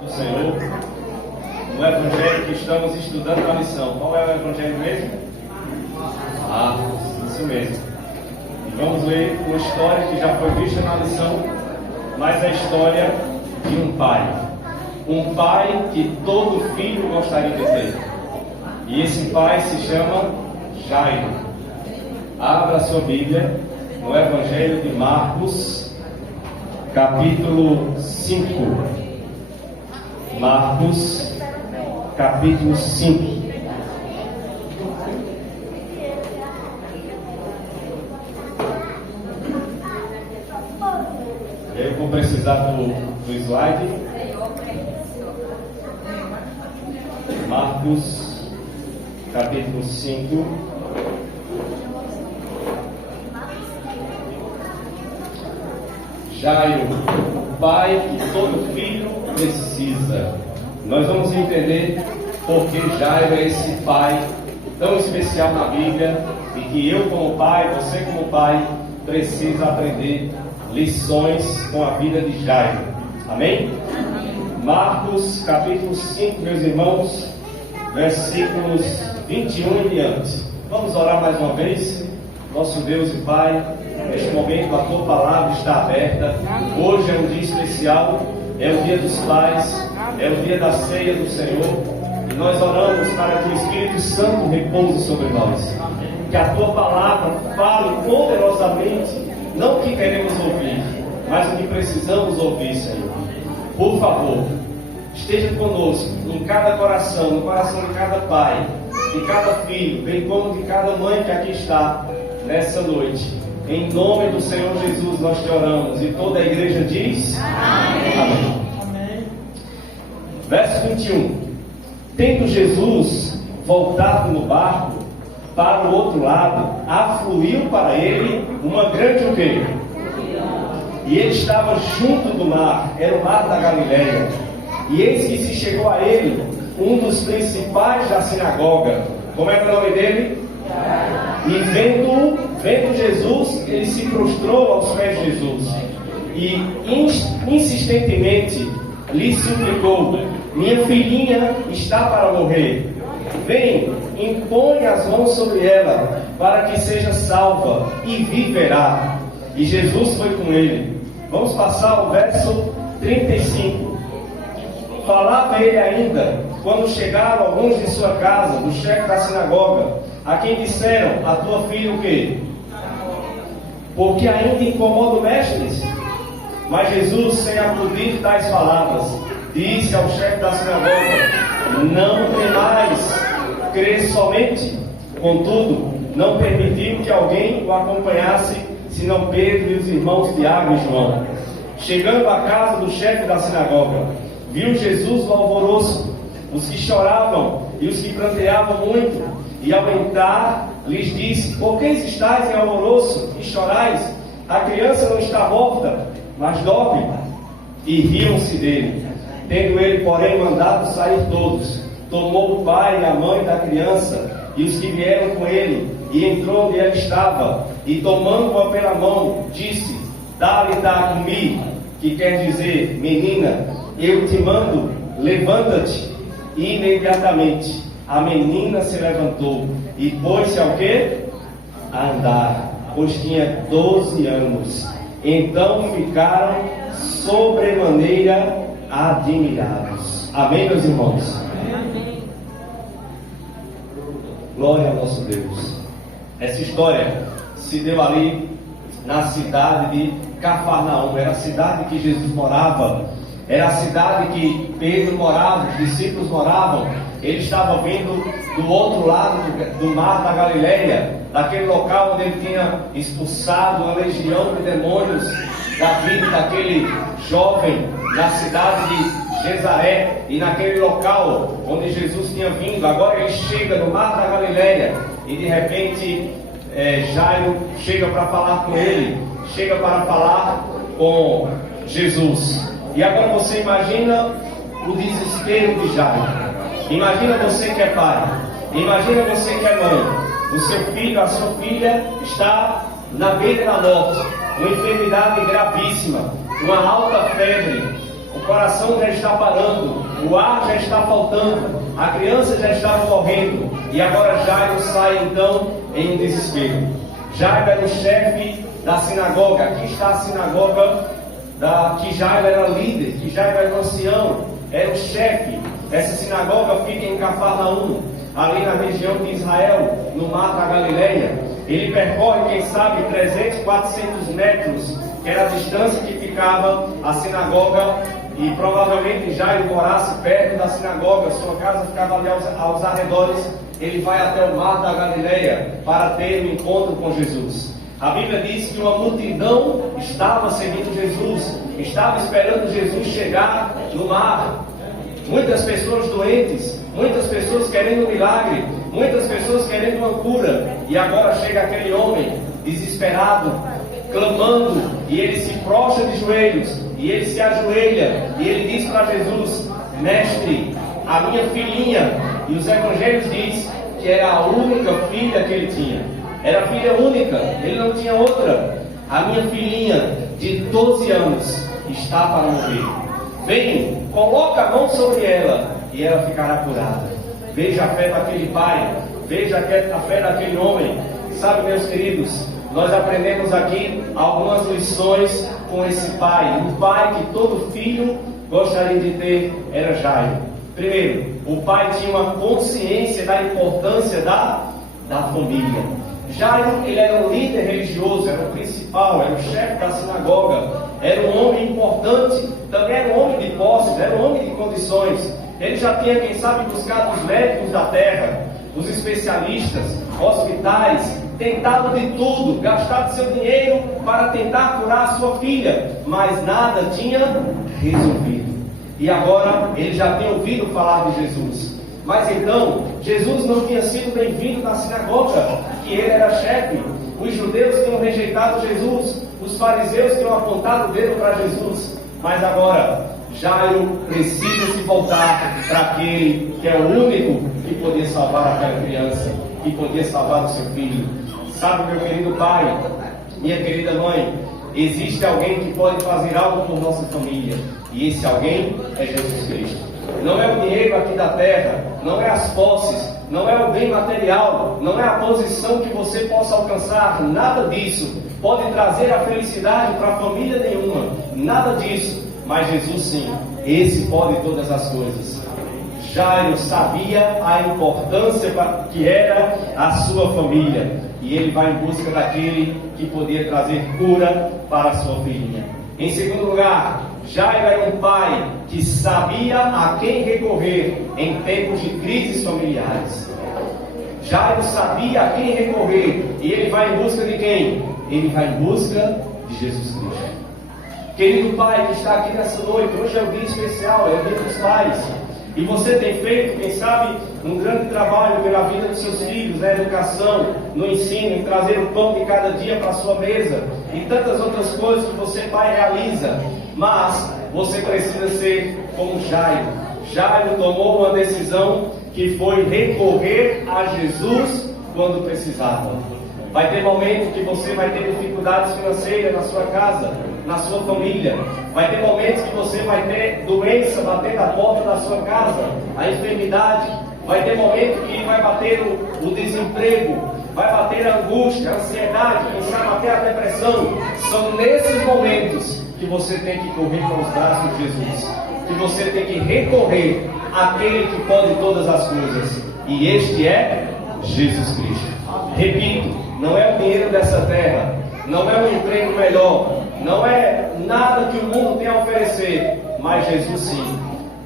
do Senhor, no Evangelho que estamos estudando na lição. Qual é o Evangelho mesmo? Marcos, isso mesmo. E vamos ler uma história que já foi vista na lição, mas é a história de um pai. Um pai que todo filho gostaria de ter. E esse pai se chama Jairo. Abra sua Bíblia no Evangelho de Marcos, capítulo 5. Marcos, capítulo 5. Eu vou precisar do slide. Marcos, capítulo 5. Jairo, o pai que todo filho precisa. Nós vamos entender por que Jairo é esse pai tão especial na Bíblia e que eu como pai, você como pai, precisa aprender lições com a vida de Jairo. Amém? Marcos capítulo 5, meus irmãos, versículos 21 em diante. Vamos orar mais uma vez. Nosso Deus e Pai, neste momento a Tua palavra está aberta. Hoje é um dia especial, é o dia dos pais, é o dia da ceia do Senhor. E nós oramos para que o Espírito Santo repouse sobre nós. Que a Tua palavra fale poderosamente, não o que queremos ouvir, mas o que precisamos ouvir, Senhor. Por favor, esteja conosco em cada coração, no coração de cada pai, de cada filho, bem como de cada mãe que aqui está nessa noite. Em nome do Senhor Jesus nós te oramos. E toda a igreja diz: Amém. Amém. Verso 21. Tendo Jesus voltado no barco para o outro lado, afluiu para ele uma grande o quê? E ele estava junto do mar, era o mar da Galileia. E eis que se chegou a ele um dos principais da sinagoga. Como era o nome dele? E vendo Jesus, ele se prostrou aos pés de Jesus e insistentemente lhe suplicou: minha filhinha está para morrer. Vem, impõe as mãos sobre ela, para que seja salva e viverá. E Jesus foi com ele. Vamos passar ao verso 35. Falava ele ainda, quando chegaram alguns de sua casa, do chefe da sinagoga, a quem disseram: a tua filha o quê? Porque ainda incomoda o mestre? Mas Jesus, sem acudir tais palavras, disse ao chefe da sinagoga: não temais, crê somente. Contudo, não permitiu que alguém o acompanhasse, senão Pedro e os irmãos Tiago e João. Chegando à casa do chefe da sinagoga, viu Jesus o alvoroço, os que choravam e os que pranteavam muito, e ao entrar lhes disse: por que estáis em alvoroço e chorais? A criança não está morta, mas dorme. E riam-se dele. Tendo ele, porém, mandado sair todos, tomou o pai e a mãe da criança e os que vieram com ele, e entrou onde ela estava, e tomando-a pela mão, disse: Dá-lhe-ta comigo, que quer dizer: menina, eu te mando, levanta-te. E imediatamente a menina se levantou e pôs-se ao quê? A andar, pois tinha 12 anos. Então ficaram sobremaneira admirados. Amém, meus irmãos? Amém. Glória ao nosso Deus. Essa história se deu ali na cidade de Cafarnaum. Era a cidade que Jesus morava. Era a cidade que Pedro morava, os discípulos moravam. Ele estava vindo do outro lado do mar da Galileia, daquele local onde ele tinha expulsado uma legião de demônios da vida daquele jovem na cidade de Jezaré, e naquele local onde Jesus tinha vindo. Agora ele chega no mar da Galileia e de repente Jairo chega para falar com ele, chega para falar com Jesus. E agora você imagina o desespero de Jairo. Imagina você que é pai, imagina você que é mãe. O seu filho, a sua filha está na beira da morte, uma enfermidade gravíssima, uma alta febre. O coração já está parando, o ar já está faltando, a criança já está morrendo, e agora Jairo sai então em um desespero. Jairo era o chefe da sinagoga. Aqui está a sinagoga que Jairo era líder, que Jairo era o ancião, era o chefe. Essa sinagoga fica em Cafarnaum, ali na região de Israel, no mar da Galileia. Ele percorre, quem sabe, 300, 400 metros, que era a distância que ficava a sinagoga, e provavelmente Jairo morasse perto da sinagoga, sua casa ficava ali aos arredores. Ele vai até o mar da Galileia para ter um encontro com Jesus. A Bíblia diz que uma multidão estava seguindo Jesus, estava esperando Jesus chegar no mar. Muitas pessoas doentes, muitas pessoas querendo um milagre, muitas pessoas querendo uma cura. E agora chega aquele homem desesperado, clamando, e ele se prostra de joelhos, e ele se ajoelha, e ele diz para Jesus: Mestre, a minha filhinha. E os evangelhos diz que era a única filha que ele tinha. Era a filha única, ele não tinha outra. A minha filhinha de 12 anos está para morrer. Vem, coloca a mão sobre ela e ela ficará curada. Veja a fé daquele pai, veja a fé daquele homem. Sabe, meus queridos, nós aprendemos aqui algumas lições com esse pai. Um pai que todo filho gostaria de ter era Jairo. Primeiro, o pai tinha uma consciência da importância da família. Jairo, ele era um líder religioso, era o principal, era o chefe da sinagoga, era um homem importante, também era um homem de posses, era um homem de condições. Ele já tinha, quem sabe, buscado os médicos da terra, os especialistas, hospitais, tentado de tudo, gastado seu dinheiro para tentar curar a sua filha, mas nada tinha resolvido. E agora ele já tinha ouvido falar de Jesus. Mas então, Jesus não tinha sido bem-vindo na sinagoga, que ele era chefe. Os judeus tinham rejeitado Jesus, os fariseus tinham apontado o dedo para Jesus. Mas agora, Jairo precisa se voltar para aquele que é o único que podia salvar aquela criança, que podia salvar o seu filho. Sabe, meu querido pai, minha querida mãe, existe alguém que pode fazer algo por nossa família, e esse alguém é Jesus Cristo. Não é o dinheiro aqui da terra, não é as posses, não é o bem material, não é a posição que você possa alcançar, nada disso pode trazer a felicidade para a família nenhuma, nada disso. Mas Jesus sim, esse pode todas as coisas. Jairo sabia a importância que era a sua família, e ele vai em busca daquele que podia trazer cura para a sua filhinha. Em segundo lugar, Jairo era um pai que sabia a quem recorrer em tempos de crises familiares. Jairo sabia a quem recorrer, e ele vai em busca de quem? Ele vai em busca de Jesus Cristo. Querido pai que está aqui nessa noite, hoje é um dia especial, é o dia dos pais. E você tem feito, quem sabe, um grande trabalho pela vida dos seus filhos, na educação, no ensino, em trazer o pão de cada dia para a sua mesa, e tantas outras coisas que você, pai, realiza. Mas você precisa ser como Jairo. Jairo tomou uma decisão que foi recorrer a Jesus quando precisava. Vai ter momentos que você vai ter dificuldades financeiras na sua casa, na sua família. Vai ter momentos que você vai ter doença batendo a porta da sua casa, a enfermidade. Vai ter momentos que vai bater o desemprego, vai bater a angústia, a ansiedade, quem sabe até a depressão. São nesses momentos que você tem que correr para os braços de Jesus, que você tem que recorrer àquele que pode todas as coisas, e este é Jesus Cristo. Repito, não é o dinheiro dessa terra, não é um emprego melhor, não é nada que o mundo tem a oferecer, mas Jesus sim.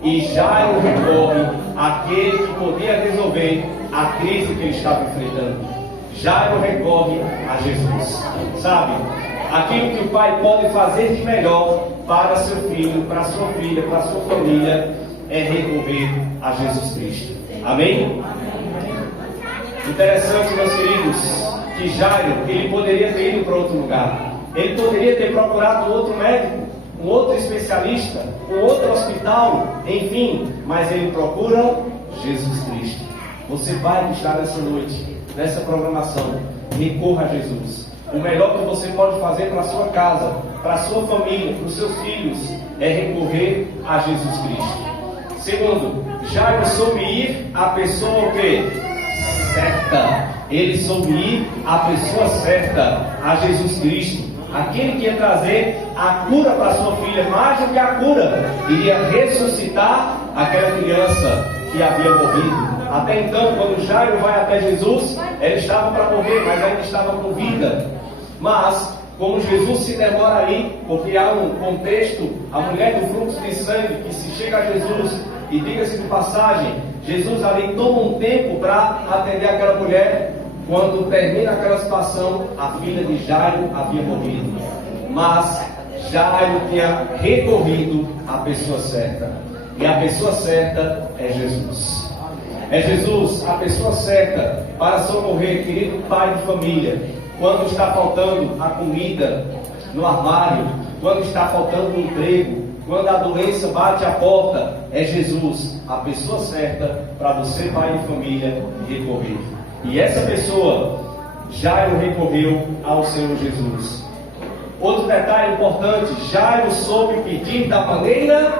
E Jairo recorre àquele que podia resolver a crise que ele estava enfrentando. Jairo recorre a Jesus. Sabe, aquilo que o pai pode fazer de melhor para seu filho, para sua filha, para sua família, é recorrer a Jesus Cristo. Amém? Interessante, meus queridos, que Jairo, ele poderia ter ido para outro lugar. Ele poderia ter procurado outro médico, um outro especialista, um outro hospital, enfim, mas ele procura Jesus Cristo. Você vai estar nessa noite, nessa programação, recorra a Jesus. O melhor que você pode fazer para a sua casa, para a sua família, para os seus filhos, é recorrer a Jesus Cristo. Segundo, Jairo soube ir à pessoa o quê? Certa. Ele soube ir à pessoa certa, a Jesus Cristo. Aquele que ia trazer a cura para sua filha, mais do que a cura, iria ressuscitar aquela criança que havia morrido. Até então, quando Jairo vai até Jesus, ele estava para morrer, mas ainda estava com vida. Mas, como Jesus se demora ali, porque há um contexto, a mulher do fluxo de sangue que se chega a Jesus, e diga-se de passagem, Jesus ali toma um tempo para atender aquela mulher. Quando termina aquela situação, a filha de Jairo havia morrido. Mas Jairo tinha recorrido à pessoa certa. E a pessoa certa é Jesus. É Jesus, a pessoa certa para socorrer, querido pai de família, quando está faltando a comida no armário, quando está faltando o emprego, quando a doença bate a porta. É Jesus, a pessoa certa para você, pai de família, recorrer. E essa pessoa, Jairo recorreu ao Senhor Jesus. Outro detalhe importante, Jairo soube pedir da maneira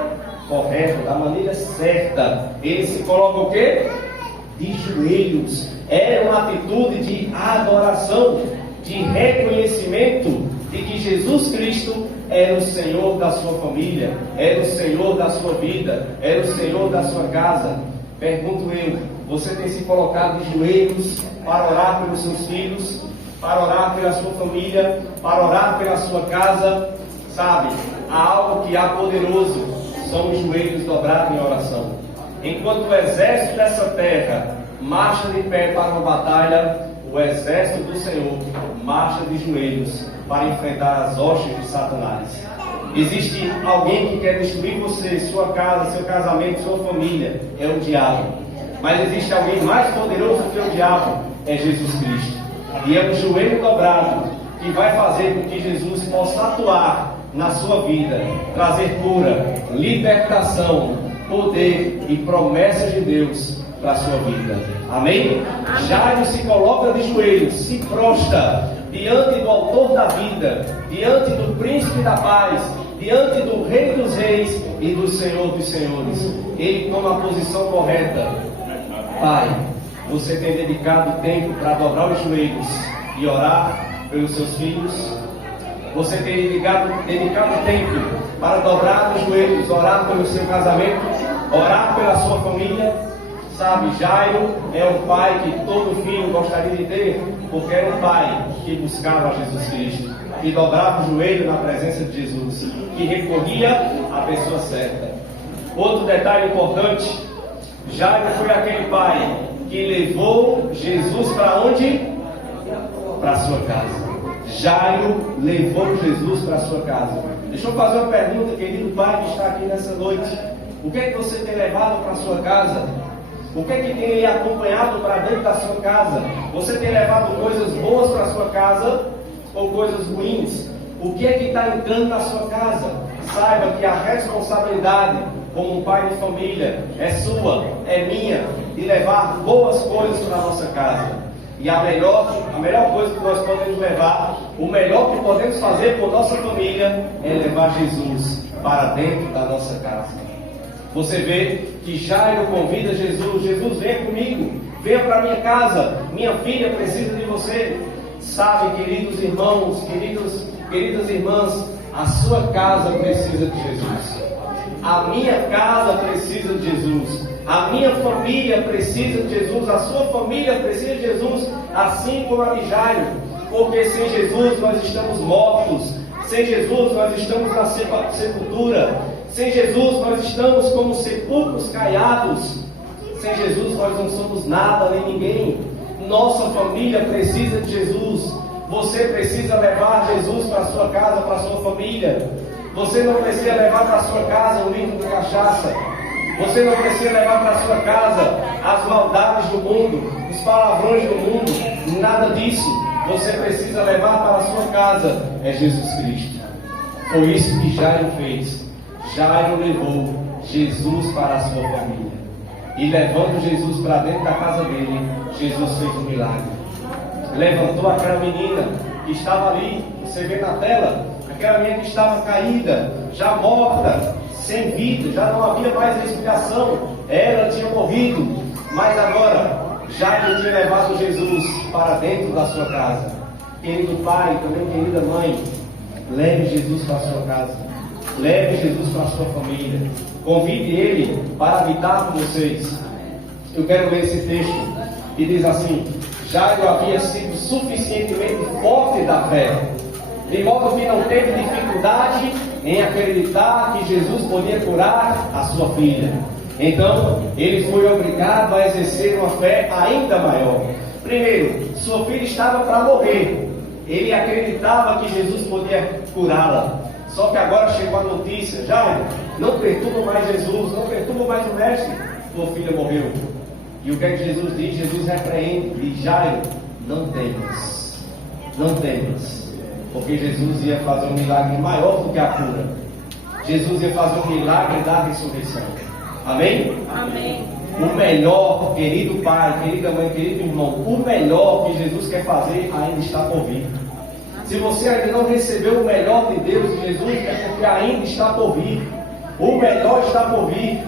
correta, da maneira certa. Ele se coloca o quê? De joelhos. Era uma atitude de adoração, de reconhecimento de que Jesus Cristo era o Senhor da sua família, era o Senhor da sua vida, era o Senhor da sua casa. Pergunto eu, você tem se colocado de joelhos para orar pelos seus filhos, para orar pela sua família, para orar pela sua casa? Sabe, há algo que há poderoso, são os joelhos dobrados em oração. Enquanto o exército dessa terra marcha de pé para uma batalha, o exército do Senhor marcha de joelhos para enfrentar as hostes de Satanás. Existe alguém que quer destruir você, sua casa, seu casamento, sua família, é o diabo. Mas existe alguém mais poderoso que o diabo, é Jesus Cristo. E é o joelho dobrado que vai fazer com que Jesus possa atuar na sua vida, trazer cura, libertação, poder e promessas de Deus para a sua vida. Amém? Jairo se coloca de joelhos, se prostra diante do autor da vida, diante do príncipe da paz, diante do rei dos reis e do Senhor dos senhores. Ele toma a posição correta. Pai, você tem dedicado tempo para dobrar os joelhos e orar pelos seus filhos? Você tem dedicado tempo para dobrar os joelhos, orar pelo seu casamento, orar pela sua família? Sabe, Jairo é um pai que todo filho gostaria de ter, porque era um pai que buscava Jesus Cristo, que dobrava o joelho na presença de Jesus, que recorria à pessoa certa. Outro detalhe importante, Jairo foi aquele pai que levou Jesus para onde? Para a sua casa. Jairo levou Jesus para a sua casa. Deixa eu fazer uma pergunta, querido pai que está aqui nessa noite. O que é que você tem levado para a sua casa? O que é que tem lhe acompanhado para dentro da sua casa? Você tem levado coisas boas para a sua casa ou coisas ruins? O que é que está entrando na sua casa? Saiba que a responsabilidade como um pai de família é sua, é minha, de levar boas coisas para a nossa casa. E a melhor coisa que nós podemos levar, o melhor que podemos fazer por nossa família é levar Jesus para dentro da nossa casa. Você vê que Jairo convida Jesus: Jesus, venha comigo, venha para minha casa, minha filha precisa de você. Sabe, queridos irmãos, queridas irmãs, a sua casa precisa de Jesus. A minha casa precisa de Jesus. A minha família precisa de Jesus. A sua família precisa de Jesus, assim como a de Jairo. Porque sem Jesus nós estamos mortos. Sem Jesus nós estamos na sepultura. Sem Jesus nós estamos como sepulcros caiados. Sem Jesus nós não somos nada nem ninguém. Nossa família precisa de Jesus. Você precisa levar Jesus para a sua casa, para a sua família. Você não precisa levar para a sua casa o litro de cachaça. Você não precisa levar para a sua casa as maldades do mundo, os palavrões do mundo, nada disso. Você precisa levar para a sua casa é Jesus Cristo. Foi isso que Jairo fez. Jairo levou Jesus para a sua família. E levando Jesus para dentro da casa dele, Jesus fez um milagre. Levantou aquela menina que estava ali, você vê na tela, aquela menina que estava caída, já morta, sem vida, já não havia mais respiração, ela tinha morrido, mas agora Jairo tinha levado Jesus para dentro da sua casa. Querido pai, também querida mãe, leve Jesus para a sua casa, leve Jesus para a sua família, convide Ele para habitar com vocês. Eu quero ler esse texto que diz assim: Jairo havia sido suficientemente forte da fé, de modo que não teve dificuldade em acreditar que Jesus podia curar a sua filha. Então, ele foi obrigado a exercer uma fé ainda maior. Primeiro, sua filha estava para morrer. Ele acreditava que Jesus podia curá-la. Só que agora chegou a notícia: Jairo, não perturba mais Jesus, não perturba mais o mestre. Sua filha morreu. E o que é que Jesus diz? Jesus repreende, diz: Jairo, não temas, não temas, porque Jesus ia fazer um milagre maior do que a cura. Jesus ia fazer um milagre da ressurreição. Amém? Amém. O melhor, querido pai, querida mãe, querido irmão, o melhor que Jesus quer fazer ainda está por vir. Se você ainda não recebeu o melhor de Deus, de Jesus, é porque ainda está por vir. O melhor está por vir.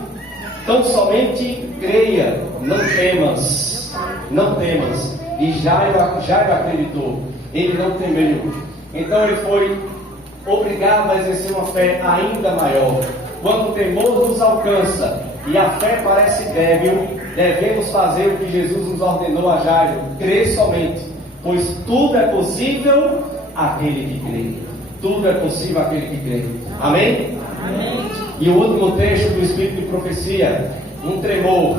Então somente creia, não temas, não temas. E Jairo acreditou, ele não temeu. Então ele foi obrigado a exercer uma fé ainda maior. Quando o temor nos alcança e a fé parece débil, devemos fazer o que Jesus nos ordenou a Jairo: crer somente, pois tudo é possível àquele que crê. Tudo é possível àquele que crê. Amém? Amém. E o último texto do Espírito de Profecia: um tremor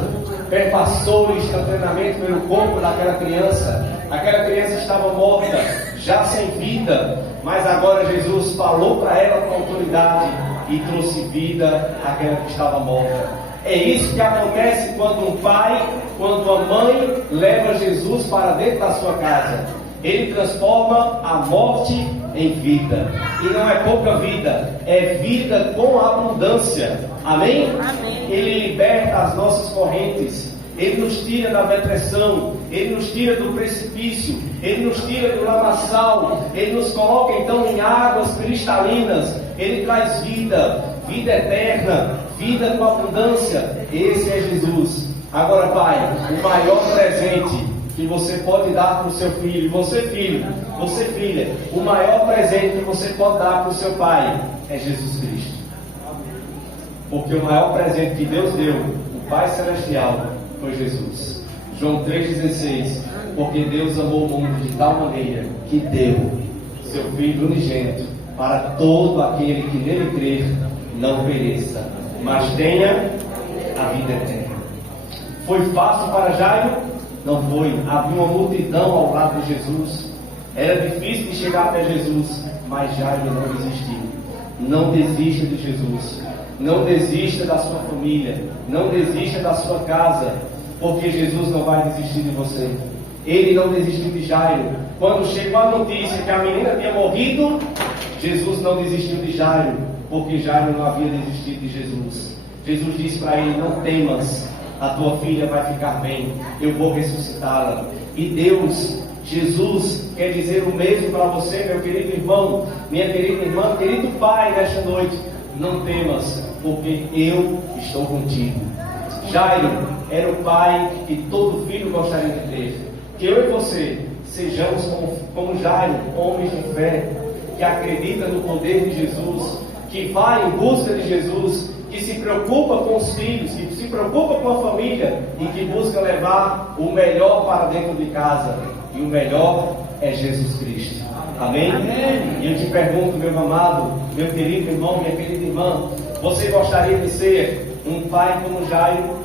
perpassou instantaneamente pelo corpo daquela criança. Aquela criança estava morta, já sem vida, mas agora Jesus falou para ela com autoridade e trouxe vida àquela que estava morta. É isso que acontece quando um pai, quando a mãe leva Jesus para dentro da sua casa. Ele transforma a morte em vida. E não é pouca vida, é vida com abundância. Amém? Amém. Ele liberta as nossas correntes. Ele nos tira da depressão, Ele nos tira do precipício, Ele nos tira do lamaçal, Ele nos coloca então em águas cristalinas, Ele traz vida, vida eterna, vida com abundância. Esse é Jesus. Agora, pai, o maior presente que você pode dar para o seu filho, e você filho, você filha, o maior presente que você pode dar para o seu pai é Jesus Cristo. Porque o maior presente que Deus deu, o Pai Celestial, foi Jesus. João 3,16: porque Deus amou o mundo de tal maneira que deu seu Filho unigênito, para todo aquele que nele crer não pereça, mas tenha a vida eterna. Foi fácil para Jairo? Não foi. Havia uma multidão ao lado de Jesus. Era difícil de chegar até Jesus, mas Jairo não desistiu. Não desista de Jesus. Não desista da sua família. Não desista da sua casa, porque Jesus não vai desistir de você. Ele não desistiu de Jairo. Quando chegou a notícia que a menina tinha morrido, Jesus não desistiu de Jairo, porque Jairo não havia desistido de Jesus. Jesus disse para ele: não temas, a tua filha vai ficar bem, eu vou ressuscitá-la. E Deus, Jesus, quer dizer o mesmo para você, meu querido irmão, minha querida irmã, querido pai, nesta noite: não temas, porque eu estou contigo. Jairo era o pai que todo filho gostaria de ter. Que eu e você sejamos como Jairo, homens de fé, que acredita no poder de Jesus, que vai em busca de Jesus, que se preocupa com os filhos, que se preocupa com a família e que busca levar o melhor para dentro de casa. E o melhor é Jesus Cristo. Amém? Amém. E eu te pergunto, meu amado, meu querido irmão, minha querida irmã, você gostaria de ser um pai como Jairo,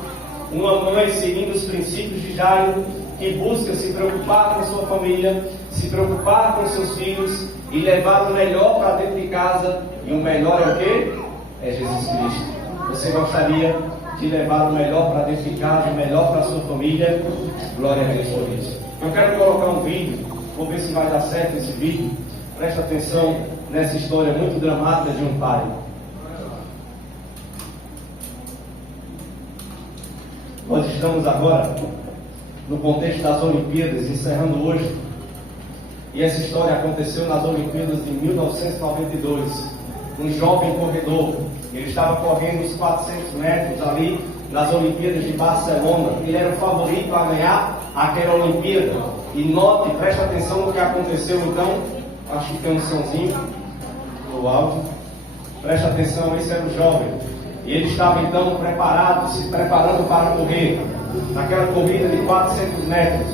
uma mãe seguindo os princípios de Jairo, que busca se preocupar com a sua família, se preocupar com seus filhos e levar o melhor para dentro de casa? E o melhor é o quê? É Jesus Cristo. Você gostaria de levar o melhor para dentro de casa, o melhor para a sua família? Glória a Deus por isso. Eu quero colocar um vídeo, vou ver se vai dar certo esse vídeo. Presta atenção nessa história muito dramática de um pai. Nós estamos agora no contexto das Olimpíadas, encerrando hoje E essa história aconteceu nas Olimpíadas de 1992. Um jovem corredor, ele estava correndo os 400 metros ali nas Olimpíadas de Barcelona. Ele era o favorito a ganhar aquela Olimpíada. E note, preste atenção no que aconteceu então. Acho que tem um sonzinho no áudio. Preste atenção, esse era o jovem. E ele estava então se preparando para correr naquela corrida de 400 metros.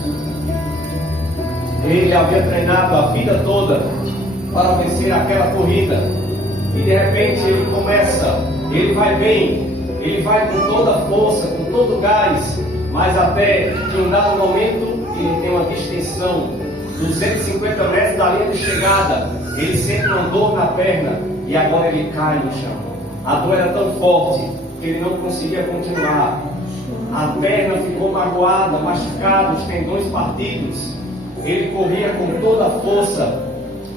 Ele havia treinado a vida toda para vencer aquela corrida. E de repente ele vai bem, ele vai com toda a força, com todo o gás, mas até que em um dado momento ele tem uma distensão, 250 metros da linha de chegada, ele sente uma dor na perna e agora ele cai no chão. A dor era tão forte que ele não conseguia continuar. A perna ficou magoada, machucada, os tendões partidos. Ele corria com toda a força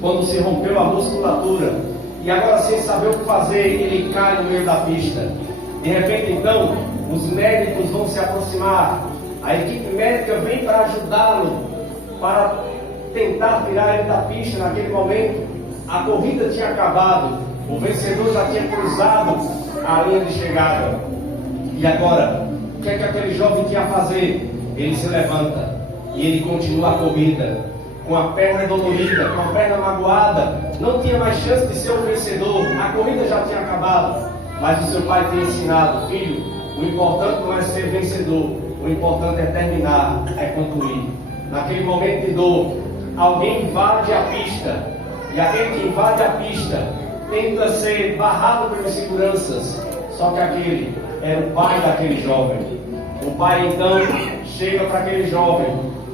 quando se rompeu a musculatura. E agora, sem saber o que fazer, ele cai no meio da pista. De repente, então, os médicos vão se aproximar. A equipe médica vem para ajudá-lo, para tentar tirar ele da pista. Naquele momento, a corrida tinha acabado. O vencedor já tinha cruzado a linha de chegada. E agora, o que é que aquele jovem tinha a fazer? Ele se levanta e ele continua a corrida. Com a perna dolorida, com a perna magoada, não tinha mais chance de ser o vencedor. A corrida já tinha acabado. Mas o seu pai tinha ensinado: filho, o importante não é ser vencedor, o importante é terminar, é concluir. Naquele momento de dor, alguém invade a pista, e aquele que invade a pista tenta ser barrado pelos seguranças. Só que aquele era o pai daquele jovem. O pai então chega para aquele jovem,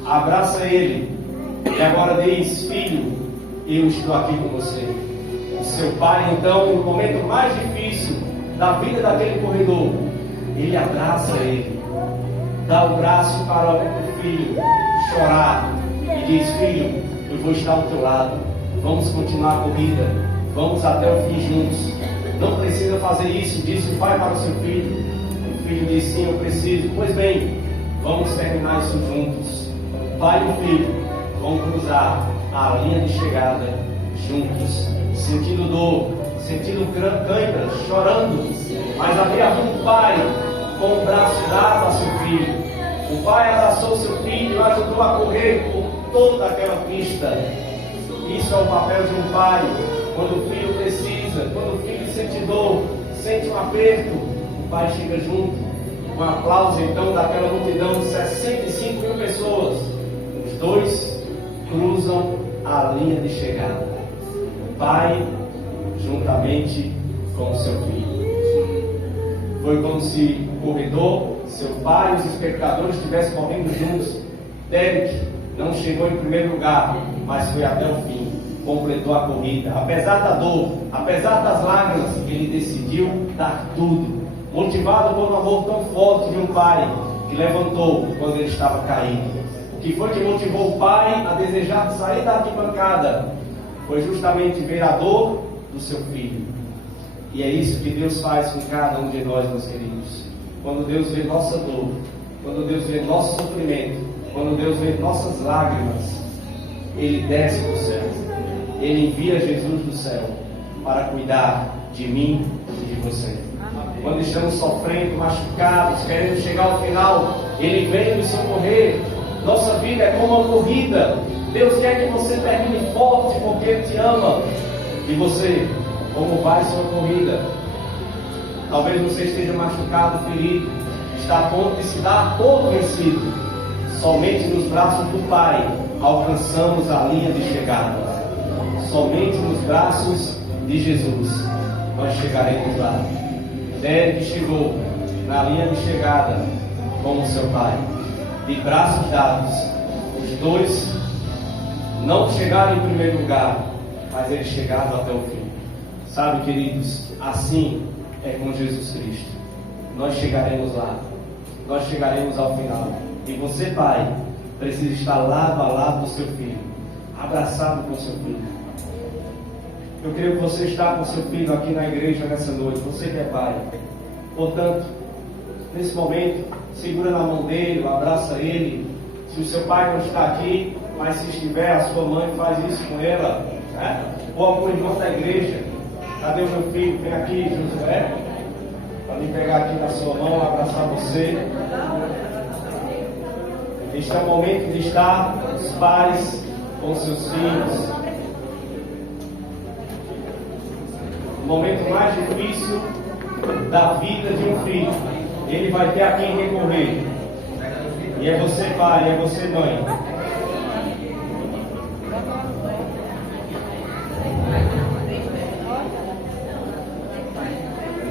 abraça ele e agora diz: filho, eu estou aqui com você. O seu pai então, no momento mais difícil da vida daquele corredor, ele abraça ele, dá o braço para o filho chorar e diz: filho, eu vou estar ao teu lado, vamos continuar a corrida, vamos até o fim juntos. Não precisa fazer isso, disse o pai para o seu filho. O filho disse: sim, eu preciso. Pois bem, vamos terminar isso juntos. O pai e o filho vão cruzar a linha de chegada juntos, sentindo dor, sentindo câimbras, chorando. Mas havia um pai com o braço dado a seu filho. O pai abraçou seu filho e o ajudou a correr por toda aquela pista. Isso é o papel de um pai. Quando o filho precisa, quando o filho sente dor, sente um aperto, o pai chega junto. Um aplauso então daquela multidão de 65 mil pessoas. Os dois cruzam a linha de chegada. O pai juntamente com o seu filho. Foi como se o corredor, seu pai e os espectadores estivessem correndo juntos. Derek não chegou em primeiro lugar, mas foi até o fim, completou a corrida. Apesar da dor, apesar das lágrimas, ele decidiu dar tudo, motivado por um amor tão forte de um pai que levantou quando ele estava caído. O que foi que motivou o pai a desejar sair da arquibancada? Foi justamente ver a dor do seu filho. E é isso que Deus faz com cada um de nós, meus queridos. Quando Deus vê nossa dor, quando Deus vê nosso sofrimento, quando Deus vê nossas lágrimas, Ele desce do céu. Ele envia Jesus do céu para cuidar de mim e de você. Quando estamos sofrendo, machucados, querendo chegar ao final, Ele vem nos socorrer. Nossa vida é como uma corrida. Deus quer que você termine forte porque Ele te ama. E você, como vai sua corrida? Talvez você esteja machucado, ferido, está a ponto de se dar por vencido. Somente nos braços do Pai alcançamos a linha de chegada. Somente nos braços de Jesus nós chegaremos lá. Derek chegou na linha de chegada com o seu pai, de braços dados. Os dois não chegaram em primeiro lugar, mas eles chegaram até o fim. Sabe, queridos, assim é com Jesus Cristo. Nós chegaremos lá, nós chegaremos ao final. E você, pai, precisa estar lado a lado do seu filho, abraçado com o seu filho. Eu creio que você está com o seu filho aqui na igreja nessa noite, você que é pai. Portanto, nesse momento, segura na mão dele, abraça ele. Se o seu pai não está aqui, mas se estiver, a sua mãe faz isso com ela, né? Ou algum irmão da igreja. Cadê o meu filho? Vem aqui, Josué, para me pegar aqui na sua mão, abraçar você. Este é o momento de estar os pais com seus filhos. O momento mais difícil da vida de um filho. Ele vai ter a quem recorrer. E é você pai, é você mãe.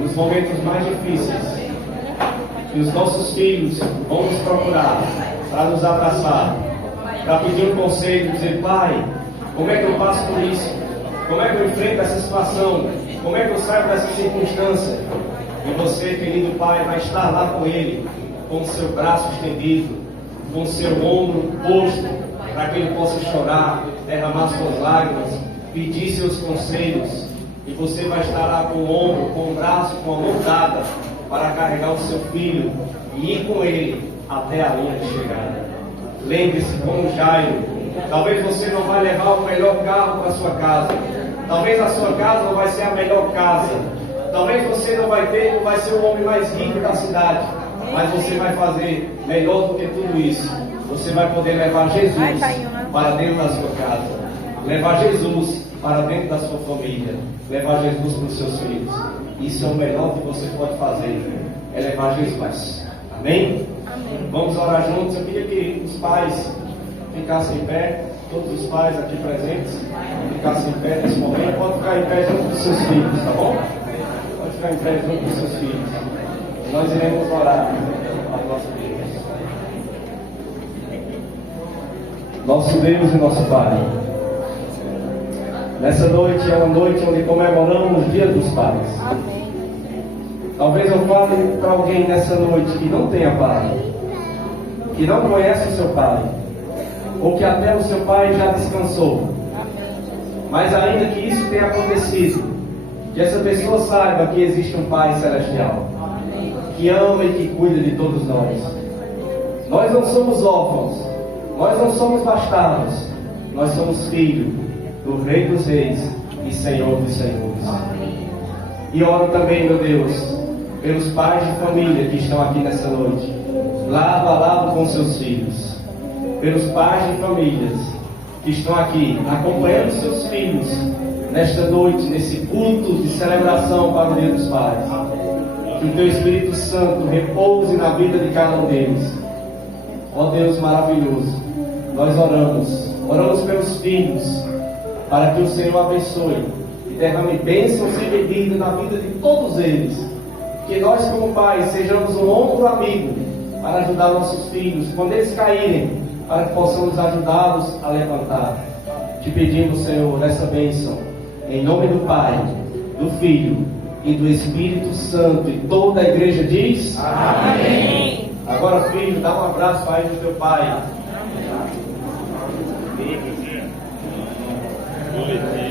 Nos momentos mais difíceis, que os nossos filhos vão nos procurar para nos abraçar, para pedir um conselho, dizer: pai, como é que eu passo por isso? Como é que eu enfrento essa situação? Como é que eu saio dessa circunstância? E você, querido pai, vai estar lá com ele, com o seu braço estendido, com o seu ombro posto, para que ele possa chorar, derramar suas lágrimas, pedir seus conselhos. E você vai estar lá com o ombro, com o braço, com a mão dada, para carregar o seu filho e ir com ele até a linha de chegada. Lembre-se, como Jairo, talvez você não vai levar o melhor carro para a sua casa. Talvez a sua casa não vai ser a melhor casa. Talvez você não vai ser o homem mais rico da cidade. Mas você vai fazer melhor do que tudo isso. Você vai poder levar Jesus para dentro da sua casa. Levar Jesus para dentro da sua família. Levar Jesus para os seus filhos. Isso é o melhor que você pode fazer. É levar Jesus. Amém? Amém. Vamos orar juntos. Eu queria que os pais ficassem em pé. Todos os pais aqui presentes ficassem em pé nesse momento. Pode ficar em pé junto com os seus filhos, tá bom? Pode ficar em pé junto com os seus filhos. Nós iremos orar a nossa Deus. Nosso Deus e nosso Pai, nessa noite é uma noite onde comemoramos o Dia dos Pais. Amém. Talvez eu fale para alguém nessa noite que não tenha pai, que não conhece o seu pai, ou que até o seu pai já descansou. Mas ainda que isso tenha acontecido, que essa pessoa saiba que existe um Pai Celestial, que ama e que cuida de todos nós. Nós não somos órfãos, nós não somos bastardos, nós somos filhos do Rei dos Reis e Senhor dos Senhores. E oro também, meu Deus, pelos pais de família que estão aqui nessa noite, lado a lado com seus filhos. Pelos pais de famílias que estão aqui acompanhando seus filhos nesta noite, nesse culto de celebração para o Dia dos Pais. Que o Teu Espírito Santo repouse na vida de cada um deles. Ó Deus maravilhoso, nós oramos pelos filhos, para que o Senhor abençoe e derrame bênçãos sem medida na vida de todos eles. Que nós, como pais, sejamos um ombro amigo para ajudar nossos filhos quando eles caírem, para que possamos ajudá-los a levantar. Te pedimos, Senhor, essa bênção, em nome do Pai, do Filho e do Espírito Santo. E toda a igreja diz: amém. Agora, filho, dá um abraço para do teu pai. Amém.